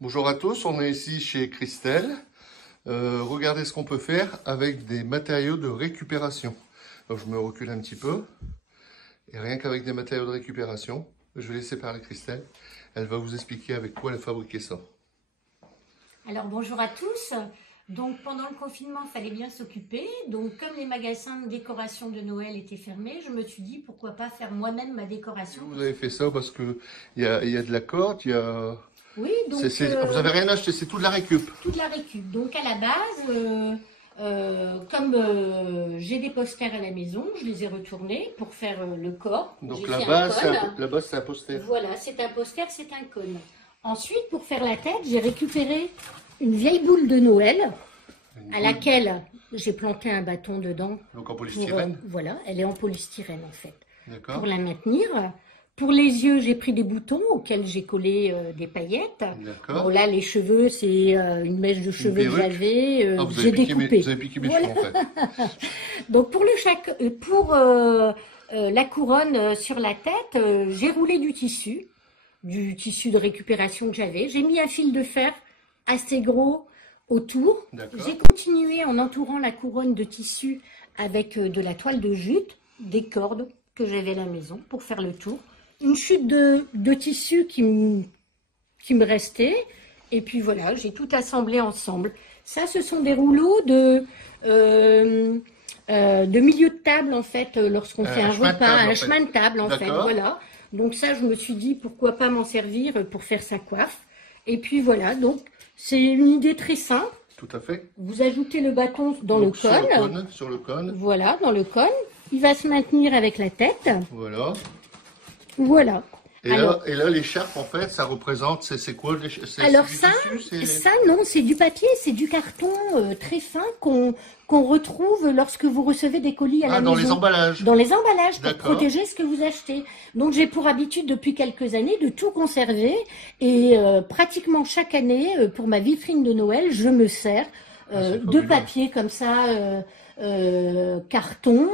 Bonjour à tous, on est ici chez Christelle. Regardez ce qu'on peut faire avec des matériaux de récupération. Donc, je me recule un petit peu. Et rien qu'avec des matériaux de récupération, je vais laisser parler Christelle. Elle va vous expliquer avec quoi elle a fabriqué ça. Alors bonjour à tous. Donc pendant le confinement, il fallait bien s'occuper. Donc comme les magasins de décoration de Noël étaient fermés, je me suis dit pourquoi pas faire moi-même ma décoration. Vous avez fait ça parce que il y a de la corde, il y a... Oui, donc vous avez rien acheté, c'est tout de la récup. Tout de la récup. Donc à la base, j'ai des posters à la maison, je les ai retournés pour faire le corps. Donc la base, c'est un poster. Voilà, c'est un poster, c'est un cône. Ensuite, pour faire la tête, j'ai récupéré une vieille boule de Noël à laquelle j'ai planté un bâton dedans. Donc en polystyrène. Voilà, elle est en polystyrène en fait. D'accord. Pour la maintenir. Pour les yeux, j'ai pris des boutons auxquels j'ai collé des paillettes. D'accord. Bon, là, les cheveux, c'est une mèche de cheveux que j'avais. J'ai découpé. Vous avez piqué mes cheveux en fait. Donc pour la couronne sur la tête, j'ai roulé du tissu de récupération que j'avais. J'ai mis un fil de fer assez gros autour. J'ai continué en entourant la couronne de tissu avec de la toile de jute, des cordes que j'avais à la maison pour faire le tour. Une chute de tissu qui me restait. Et puis voilà, j'ai tout assemblé ensemble. Ça, ce sont des rouleaux de milieu de table en fait, lorsqu'on fait un repas, un chemin de table en fait. Voilà. Donc ça, je me suis dit, pourquoi pas m'en servir pour faire sa coiffe. Et puis voilà, donc c'est une idée très simple. Tout à fait. Vous ajoutez le bâton dans le cône. Sur le cône. Voilà, dans le cône. Il va se maintenir avec la tête. Voilà. Voilà. Et là, l'écharpe, en fait, ça représente, c'est quoi? Alors ça, non, c'est du papier, c'est du carton très fin qu'on retrouve lorsque vous recevez des colis à la maison. Dans les emballages. Dans les emballages, pour protéger ce que vous achetez. Donc j'ai pour habitude depuis quelques années de tout conserver et pratiquement chaque année, pour ma vitrine de Noël, je me sers de papier comme ça, carton,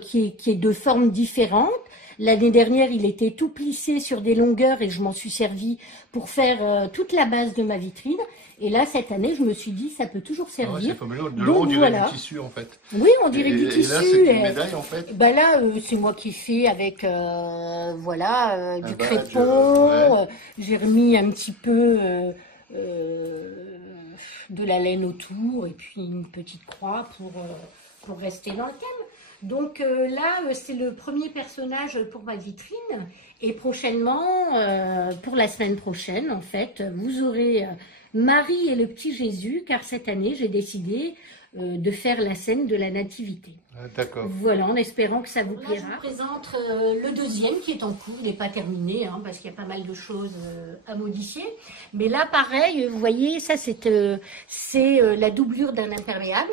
qui est de formes différentes. L'année dernière, il était tout plissé sur des longueurs et je m'en suis servi pour faire toute la base de ma vitrine. Et là, cette année, je me suis dit, ça peut toujours servir. C'est fabuleux. De l'eau, on dirait du tissu, en fait. Oui, on dirait du tissu. Et là, c'est une médaille, en fait. Ben là, c'est moi qui fais avec, du crépon. J'ai remis un petit peu de la laine autour et puis une petite croix pour rester dans le thème. Donc là, c'est le premier personnage pour ma vitrine. Et prochainement, pour la semaine prochaine, en fait, vous aurez Marie et le petit Jésus, car cette année, j'ai décidé de faire la scène de la Nativité. D'accord. Voilà, en espérant que ça vous plaira. Là, je vous présente le deuxième qui est en cours. Il n'est pas terminé, hein, parce qu'il y a pas mal de choses à modifier. Mais là, pareil, vous voyez, ça, c'est la doublure d'un imperméable.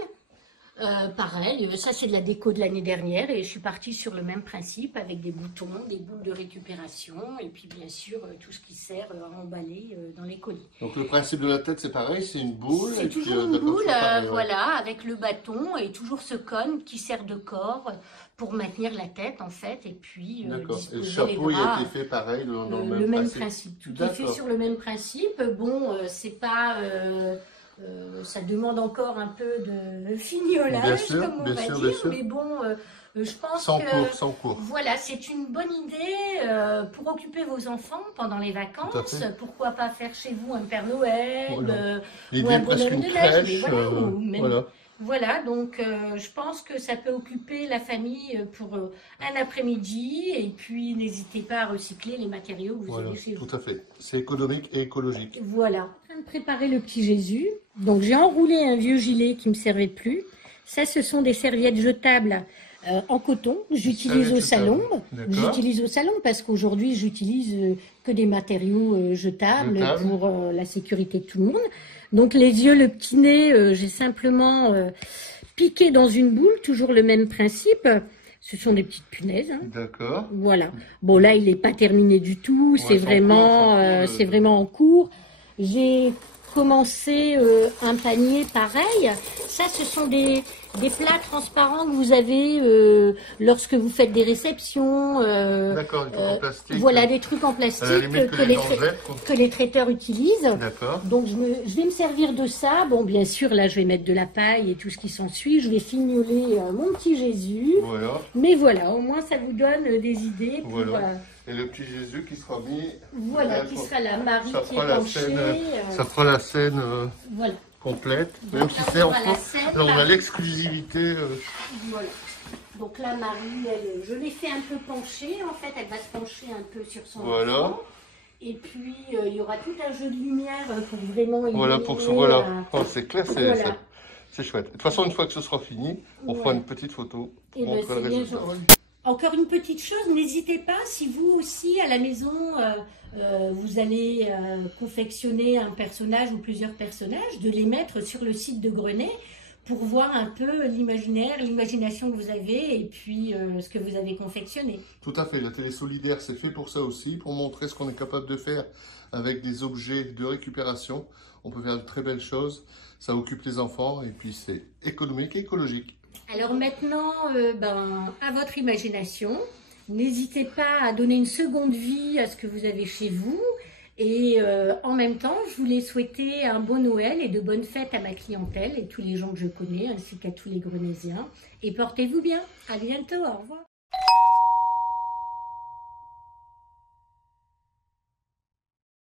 Pareil, ça c'est de la déco de l'année dernière et je suis partie sur le même principe avec des boutons, des boules de récupération et puis bien sûr tout ce qui sert à emballer dans les colis. Donc le principe de la tête c'est pareil, c'est une boule. C'est toujours une boule, voilà, avec le bâton et toujours ce cône qui sert de corps pour maintenir la tête en fait et puis d'accord. Et le chapeau il a été fait pareil dans le même principe. Tout est fait sur le même principe. Bon, c'est pas... ça demande encore un peu de fignolage, comme on va dire, mais bon, je pense sans cours. Voilà, c'est une bonne idée pour occuper vos enfants pendant les vacances. Pourquoi pas faire chez vous un Père Noël ou un bonhomme de neige, voilà, donc je pense que ça peut occuper la famille pour un après-midi et puis n'hésitez pas à recycler les matériaux que vous avez chez vous. Tout à fait, c'est économique et écologique. Voilà, je viens de préparer le petit Jésus. Donc j'ai enroulé un vieux gilet qui ne me servait plus. Ça, ce sont des serviettes jetables en coton. J'utilise au salon. J'utilise au salon parce qu'aujourd'hui, j'utilise que des matériaux jetables pour la sécurité de tout le monde. Donc les yeux, le petit nez, j'ai simplement piqué dans une boule, toujours le même principe. Ce sont des petites punaises. Hein. D'accord. Voilà. Bon là, il n'est pas terminé du tout. C'est vraiment en cours. J'ai commencé un panier pareil. Ça, ce sont des des plats transparents que vous avez lorsque vous faites des réceptions. D'accord, des trucs en plastique. Voilà, des trucs en plastique que les traiteurs utilisent. D'accord. Donc je vais me servir de ça. Bon, bien sûr, là je vais mettre de la paille et tout ce qui s'ensuit. Je vais fignoler mon petit Jésus. Voilà. Mais voilà, au moins ça vous donne des idées. Pour, voilà. Et le petit Jésus qui sera mis. Voilà, qui sera là. Marie qui est penchée. Ça fera la scène voilà. complète. Donc, même si c'est en France. Là, on a l'exclusivité. Voilà. Donc là, Marie, je l'ai fait un peu pencher. En fait, elle va se pencher un peu sur son enfant. Et puis, il y aura tout un jeu de lumière pour vraiment... Voilà, pour ce... Voilà. Oh, c'est clair, c'est chouette. De toute façon, une fois que ce sera fini, on fera une petite photo pour montrer le résultat. Encore une petite chose, n'hésitez pas, si vous aussi, à la maison, vous allez confectionner un personnage ou plusieurs personnages, de les mettre sur le site de Grenet pour voir un peu l'imaginaire, l'imagination que vous avez et puis ce que vous avez confectionné. Tout à fait, la télé solidaire, c'est fait pour ça aussi, pour montrer ce qu'on est capable de faire avec des objets de récupération. On peut faire de très belles choses, ça occupe les enfants et puis c'est économique et écologique. Alors maintenant, à votre imagination, n'hésitez pas à donner une seconde vie à ce que vous avez chez vous. Et en même temps, je voulais souhaiter un bon Noël et de bonnes fêtes à ma clientèle et tous les gens que je connais, ainsi qu'à tous les Grenésiens. Et portez-vous bien. À bientôt. Au revoir.